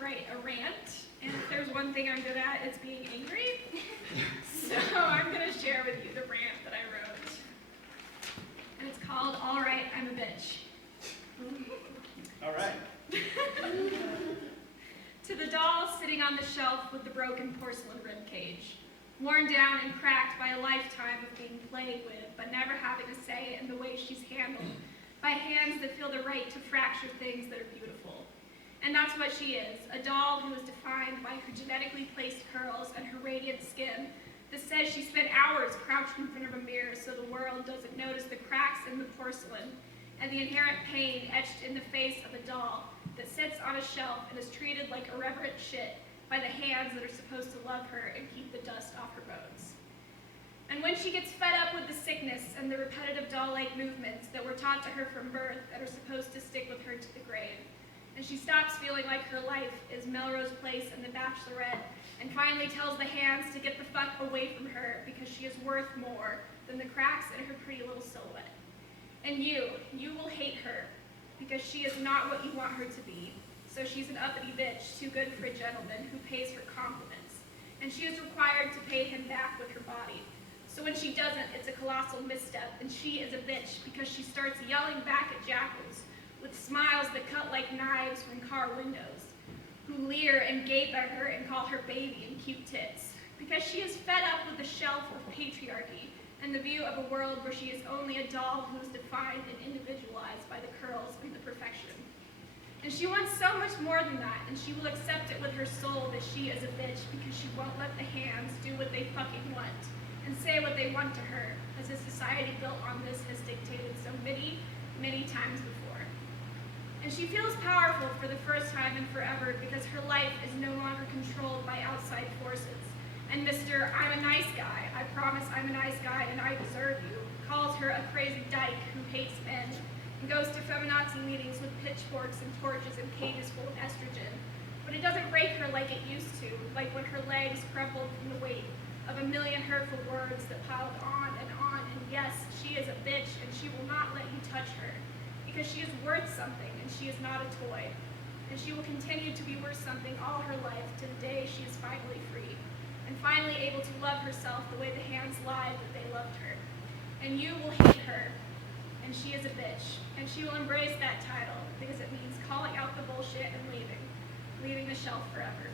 write a rant, and if there's one thing I'm good at, it's being angry. So I'm going to share with you the rant that I wrote. And it's called, All Right, I'm a Bitch. All right. To the doll sitting on the shelf with the broken porcelain rib cage, worn down and cracked by a lifetime of being played with, but never having a say in the way she's handled, by hands that feel the right to fracture things that are beautiful. And that's what she is, a doll who is defined by her genetically placed curls and her radiant skin that says she spent hours crouched in front of a mirror so the world doesn't notice the cracks in the porcelain and the inherent pain etched in the face of a doll that sits on a shelf and is treated like irreverent shit by the hands that are supposed to love her and keep the dust off her bones. And when she gets fed up with the sickness and the repetitive doll-like movements that were taught to her from birth that are supposed to stick with her to the grave, and she stops feeling like her life is Melrose Place and The Bachelorette, and finally tells the hands to get the fuck away from her because she is worth more than the cracks in her pretty little silhouette. And you will hate her because she is not what you want her to be. So she's an uppity bitch, too good for a gentleman who pays for compliments. And she is required to pay him back with her body. So when she doesn't, it's a colossal misstep, and she is a bitch because she starts yelling back at jackals with smiles that cut like knives from car windows, who leer and gape at her and call her baby and cute tits, because she is fed up with the shelf of patriarchy and the view of a world where she is only a doll who is defined and individualized by the curls and the perfection. And she wants so much more than that, and she will accept it with her soul that she is a bitch because she won't let the hands do what they fucking want and say what they want to her, as a society built on this has dictated so many, many times before. And she feels powerful for the first time in forever because her life is no longer controlled by outside forces. And Mr. I'm a nice guy, I promise I'm a nice guy and I deserve you, calls her a crazy dyke who hates men and goes to feminazi meetings with pitchforks and torches and cages full of estrogen. But it doesn't break her like it used to, like when her legs crumpled from the weight of a million hurtful words that piled on. And yes, she is a bitch and she will not let you touch her because she is worth something and she is not a toy. And she will continue to be worth something all her life to the day she is finally free and finally able to love herself the way the hands lied that they loved her. And you will hate her, and she is a bitch, and she will embrace that title because it means calling out the bullshit and leaving the shelf forever.